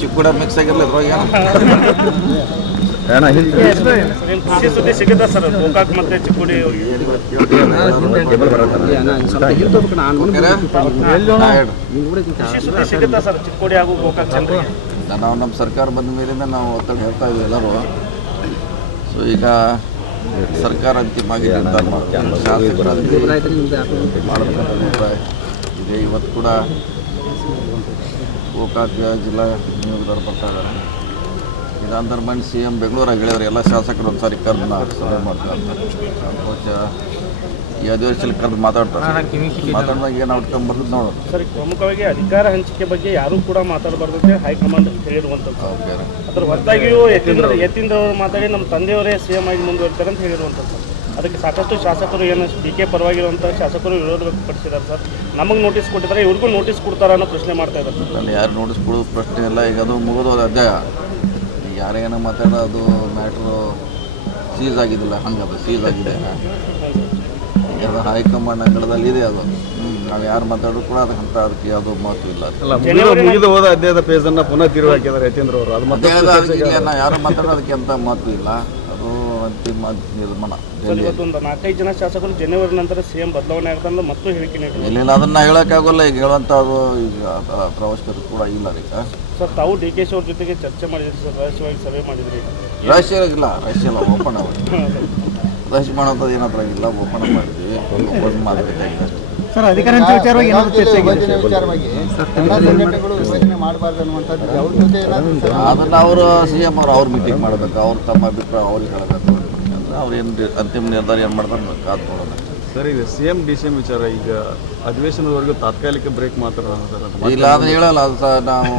ಚಿಕ್ಕುಡ mix ಆಗಿರಲ್ಲ ಇದ್ರೊಳಗೆ ಖುಷಿ ಸುದ್ದಿ ಸಿಗುತ್ತಾ ಸರ್ ಗೋಕಾಕ್ ಮತ್ತೆ ಚಿಕ್ಕೋಡಿ ಖುಷಿ ಸುದ್ದಿ ಸಿಗುತ್ತಾ ಸರ್ ಚಿಕ್ಕೋಡಿ ಹಾಗೂ ಗೋಕಾಕ್ ಜನರಿಗೆ? ನಾವು ನಮ್ಮ ಸರ್ಕಾರ ಬಂದ ಮೇಲಿಂದ ನಾವು ಒತ್ತಡ ಹೇಳ್ತಾ ಇದ್ದೀವಿ ಎಲ್ಲರೂ. ಸೊ ಈಗ ಸರ್ಕಾರ ಅಂತಿಮವಾಗಿ ನಿರ್ಧಾರ ಮಾಡ್ತಾರೆ. ಶಾಸಕರ ಮಾಡಬೇಕಂತ ಅಭಿಪ್ರಾಯ ಇದೆ. ಇವತ್ತು ಕೂಡ ಗೋಕಾಕ್ ಜಿಲ್ಲಾ ನಿಯೋಗದವ್ರು ಬರ್ತಾ ಇದ್ದಾರೆ. ಇದಾಂತರ ಬಂದು ಸಿ ಎಂ ಬೆಂಗಳೂರಾಗ ಹೇಳಿದ್ರು ಎಲ್ಲ ಶಾಸಕರು ಒಂದು ಸಾರಿ ಕರೆದು ನಾವು ಸಭೆ ಮಾಡ್ತಾರೆ ಅಂತ. ಬಹುಶಃ ಈ ಅಧಿವೇಶನ ಕರೆದು ಮಾತಾಡಿದಾಗ ಏನು ಔಟ್ಕಮ್ ಬರ್ತದೆ ನೋಡೋದು. ಸರ್, ಪ್ರಮುಖವಾಗಿ ಅಧಿಕಾರ ಹಂಚಿಕೆ ಬಗ್ಗೆ ಯಾರೂ ಕೂಡ ಮಾತಾಡಬಾರ್ದು ಹೈಕಮಾಂಡ್ ಹೇಳಿರುವಂಥದ್ದು. ಅದ್ರ ಹೊರತಾಗಿಯೂ ಯತೀಂದ್ರ ಅವರು ಮಾತಾಡಿ ನಮ್ಮ ತಂದೆಯವರೇ ಸಿ ಎಂ ಆಗಿ ಮುಂದುವರಿತಾರೆ ಅಂತ ಹೇಳಿರುವಂಥದ್ದು. ಅದಕ್ಕೆ ಸಾಕಷ್ಟು ಶಾಸಕರು ಏನು ಡಿ ಕೆ ಪರವಾಗಿರುವಂಥ ಶಾಸಕರು ವಿರೋಧ ವ್ಯಕ್ತಪಡಿಸಿದ್ದಾರೆ ಸರ್. ನಮಗೆ ನೋಟಿಸ್ ಕೊಟ್ಟಿದ್ದಾರೆ, ಇವ್ರಿಗೂ ನೋಟಿಸ್ ಕೊಡ್ತಾರ ಅನ್ನೋ ಪ್ರಶ್ನೆ ಮಾಡ್ತಾ ಇದ್ದಾರೆ. ಅಲ್ಲಿ ಯಾರು ನೋಟಿಸ್ ಕೊಡೋದು ಪ್ರಶ್ನೆ ಇಲ್ಲ. ಈಗ ಅದು ಮುಗಿದೋದ ಅಧ್ಯಾಯ. ಯಾರೇನೋ ಮಾತಾಡೋ ಅದು ಮ್ಯಾಟ್ರು ಸೀಸ್ ಆಗಿದ್ದಿಲ್ಲ, ಹಂಗದು ಸೀಸ್ ಆಗಿದೆ. ಅದು ಹೈಕಮಾಂಡ್ ಅಂಗಳದಲ್ಲಿ ಇದೆ. ಅದು ನಾವು ಯಾರು ಮಾತಾಡೋದು ಕೂಡ ಅದಕ್ಕೆ ಯಾವುದೋ ಮಾತು ಇಲ್ಲ. ಮುಗಿದು ಹೋದ ಅಧ್ಯಾಯದ ಪೇಜನ್ನು ಪುನಃ ತಿರುಗಿ ಹಾಕಿದ್ದಾರೆ ಯತೀಂದ್ರ ಅವರು. ಅದು ಮತ್ತೆ ನಾವು ಯಾರು ಮಾತಾಡೋದಕ್ಕೆ ಅಂತ ಮಾತು ಇಲ್ಲ. ಅದು ಅಂತಿಮ ನಿರ್ಮಾಣ. ಇವತ್ತೊಂದು 4-5 ಜನ ಶಾಸಕರು ಜನವರಿ ನಂತರ ಸಿ ಎಂ ಬದಲಾವಣೆ ಆಗ್ತಂದ್ರೆ ಮತ್ತು ಹೇಳಿಕೆ ನೀಡಿಲ್ಲ. ಇಲ್ಲ, ಅದನ್ನು ಹೇಳೋಕ್ಕಾಗೋಲ್ಲ. ಈಗ ಹೇಳುವಂಥದ್ದು ಈಗ ಅವಶ್ಯಕತೆ ಕೂಡ ಇಲ್ಲ. ಈಗ ಸರ್, ತಾವು ಡಿ ಕೆ ಶಿ ಅವ್ರ ಜೊತೆಗೆ ಚರ್ಚೆ ಮಾಡಿದ್ರಿ ಸರ್, ರಹಸ್ಯವಾಗಿ ಸಭೆ ಮಾಡಿದ್ರಿ. ರಹಸ್ಯ ಇಲ್ಲ, ಓಪನ್ ಆಗಿ ರಹಸ್ಯ ಮಾಡೋಂಥದ್ದು ಏನಾದ್ರಾಗಿಲ್ಲ. ಓಪನ್ ಮಾಡಿದ್ವಿ, ಓಪನ್ ಮಾಡಬೇಕಾಗಿದೆ ಸರ್. ಅಧಿಕಾರ ವಿಚಾರವಾಗಿ ಅದನ್ನು ಅವರು ಸಿ ಎಂ ಅವ್ರು ಮೀಟಿಂಗ್ ಮಾಡಬೇಕು. ಅವ್ರು ತಮ್ಮ ಅಭಿಪ್ರಾಯ ಅವ್ರಿಗೆ ಹೇಳಬೇಕು. ಅವ್ರು ಏನು ಅಂತಿಮ ನಿರ್ಧಾರ ಏನು ಮಾಡ್ತಾರೆ ಕಾದು ನೋಡೋದು. ಸರ್, ಈಗ C M D C M ವಿಚಾರ ಈಗ ಅಧಿವೇಶನದವರೆಗೂ ತಾತ್ಕಾಲಿಕ ಬ್ರೇಕ್ ಮಾತ್ರ ಇಲ್ಲ, ಅದು ಹೇಳಲ್ಲ. ಅದು ನಾವು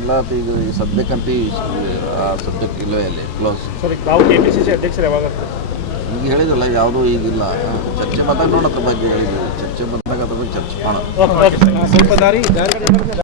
ಇಲ್ಲ. ಈಗ ಈ ಸದ್ಯಕ್ಕಂತೂ ಆ ಸಬ್ಜೆಕ್ಟ್ ಇಲ್ಲವೇ ಇಲ್ಲಿ ಕ್ಲೋಸ್. ಸರ್, ತಾವು ಕೆಪಿಸಿಸಿ ಅಧ್ಯಕ್ಷರು ಯಾವಾಗ? ಈಗ ಹೇಳಿದಲ್ಲ, ಯಾವುದೂ ಈಗಿಲ್ಲ. ಚರ್ಚೆ ಬಂದಾಗ ನೋಡೋದ್ರ ಬಗ್ಗೆ ಹೇಳಿದ್ವಿ. ಚರ್ಚೆ ಬಂದಾಗ ಅದ್ರ ಬಗ್ಗೆ ಚರ್ಚೆ ಮಾಡೋಣ.